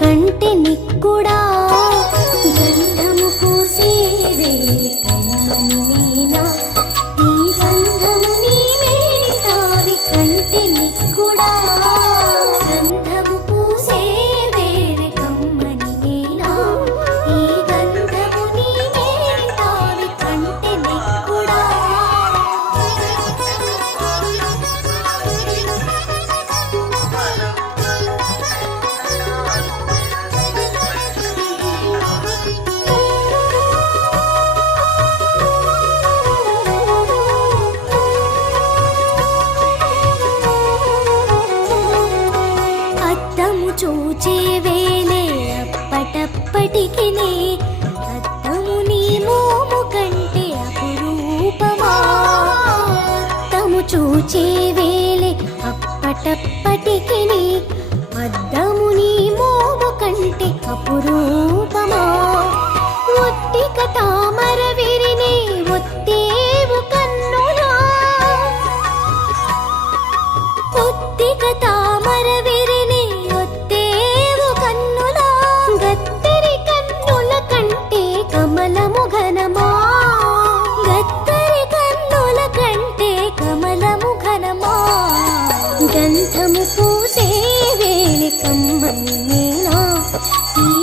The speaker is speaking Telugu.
కంటే చూచే వేలే అప్పటప్పటికి అత్తము నీ మోము కంటే అపురూపమా? తము చూచే వేలే అప్పటప్పటికి Thank you.